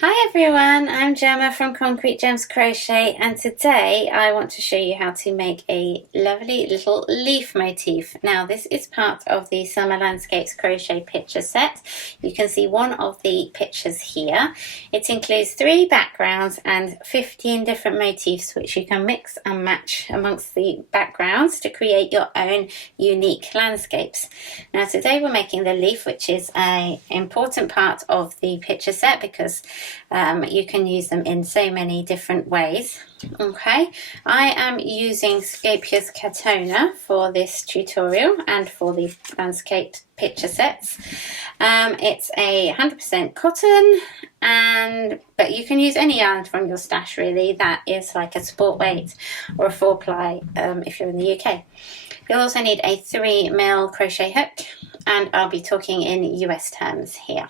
Hi everyone, I'm Gemma from Concrete Gems Crochet, and today I want to show you how to make a lovely little leaf motif. Now this is part of the Summer Landscapes crochet picture set. You can see one of the pictures here. It includes 3 backgrounds and 15 different motifs which you can mix and match amongst the backgrounds to create your own unique landscapes. Now today we're making the leaf, which is an important part of the picture set because you can use them in so many different ways. Okay, I am using Scopia's Katona for this tutorial and for the landscape picture sets. It's a 100% cotton, but you can use any yarn from your stash really that is like a sport weight or a 4-ply if you're in the UK. You'll also need a 3mm crochet hook, and I'll be talking in US terms here.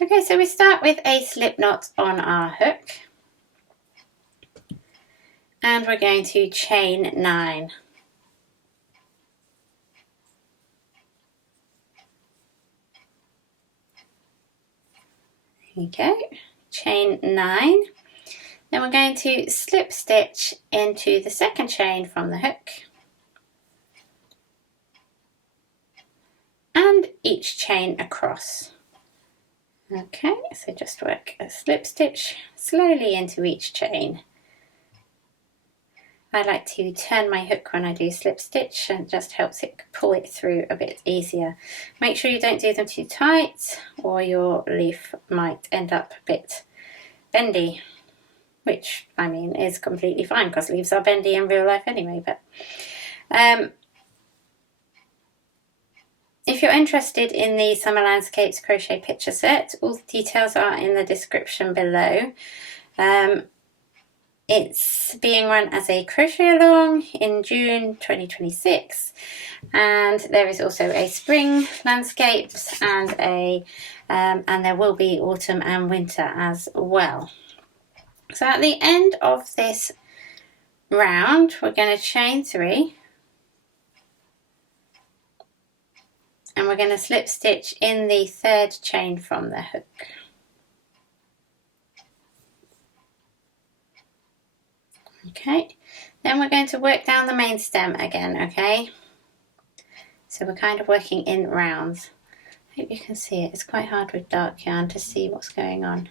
Okay, so we start with a slip knot on our hook, and we're going to chain 9. There you go, chain 9. Then we're going to slip stitch into the second chain from the hook, and each chain across. Okay, so just work a slip stitch slowly into each chain. I like to turn my hook when I do slip stitch, and it just helps it pull it through a bit easier. Make sure you don't do them too tight or your leaf might end up a bit bendy, which I mean is completely fine because leaves are bendy in real life anyway. But if you're interested in the Summer Landscapes crochet picture set, all the details are in the description below. It's being run as a crochet along in June 2026, and there is also a spring landscapes and there will be autumn and winter as well. So at the end of this round, we're going to chain 3. And we're going to slip stitch in the 3rd chain from the hook. Okay, then we're going to work down the main stem again, okay? So we're kind of working in rounds. I hope you can see it. It's quite hard with dark yarn to see what's going on.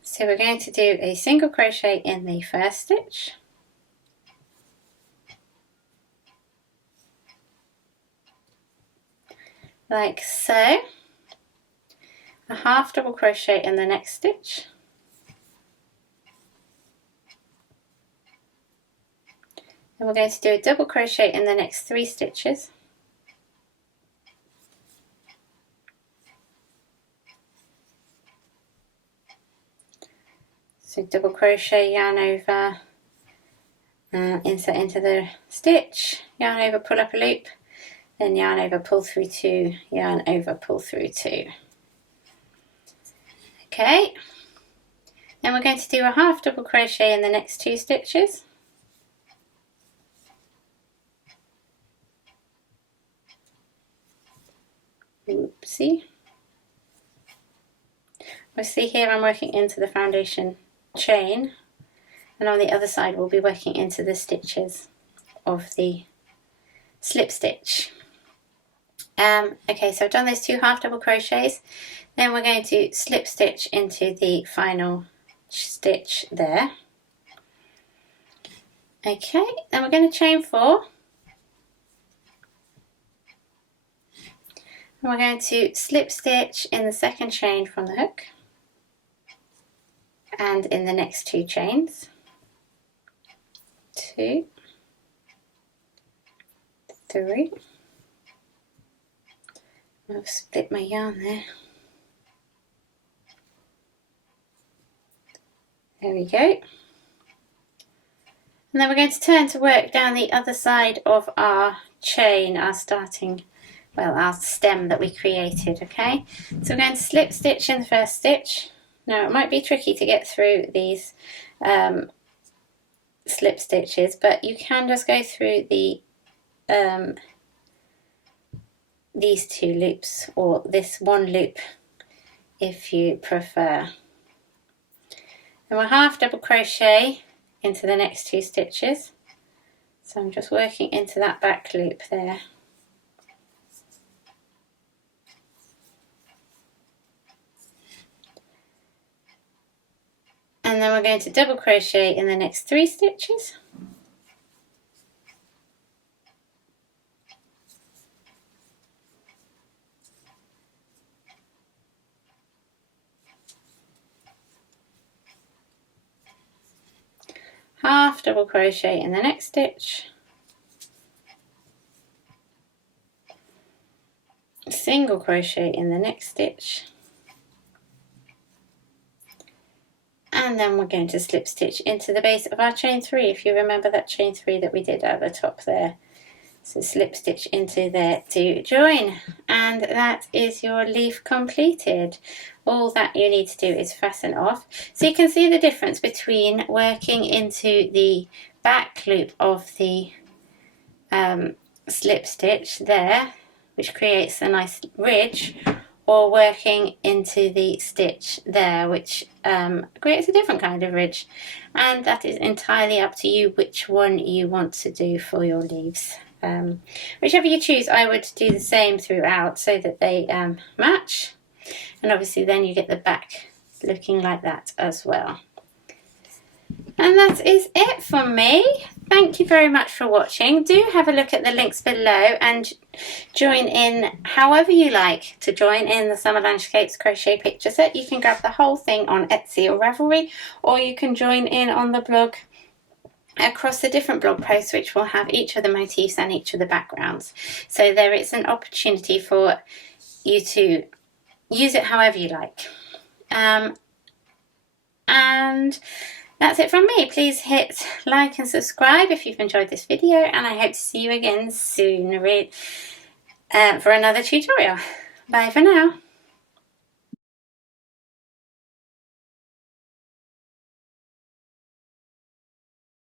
So we're going to do a single crochet in the 1st stitch. Like so, a half double crochet in the next stitch, then we're going to do a double crochet in the next 3 stitches, so double crochet, yarn over, insert into the stitch, yarn over, pull up a loop, then yarn over, pull through 2, yarn over, pull through 2. Okay, then we're going to do a half double crochet in the next 2 stitches. Oopsie. Obviously here I'm working into the foundation chain, and on the other side we'll be working into the stitches of the slip stitch. Okay, so I've done those 2 half double crochets, then we're going to slip stitch into the final stitch there. Okay, then we're going to chain 4, and we're going to slip stitch in the 2nd chain from the hook and in the next 2 chains, 2, 3. I've split my yarn there. There we go. And then we're going to turn to work down the other side of our chain, our stem that we created, okay? So we're going to slip stitch in the 1st stitch. Now it might be tricky to get through these slip stitches, but you can just go through the these 2 loops, or this one loop if you prefer. Then we'll half double crochet into the next 2 stitches. So I'm just working into that back loop there. And then we're going to double crochet in the next 3 stitches. Half double crochet in the next stitch. Single crochet in the next stitch. And then we're going to slip stitch into the base of our chain 3, if you remember that chain 3 that we did at the top there. So slip stitch into there to join, and that is your leaf completed. All that you need to do is fasten off. So you can see the difference between working into the back loop of the slip stitch there, which creates a nice ridge, or working into the stitch there, which creates a different kind of ridge. And that is entirely up to you which one you want to do for your leaves. Whichever you choose, I would do the same throughout so that they match, and obviously then you get the back looking like that as well. And that is it from me. Thank you very much for watching. Do have a look at the links below and join in however you like to join in the Summer Landscapes crochet picture set. You can grab the whole thing on Etsy or Ravelry, or you can join in on the blog across the different blog posts, which will have each of the motifs and each of the backgrounds. So there is an opportunity for you to use it however you like. And that's it from me. Please hit like and subscribe if you've enjoyed this video, and I hope to see you again soon for another tutorial. Bye for now.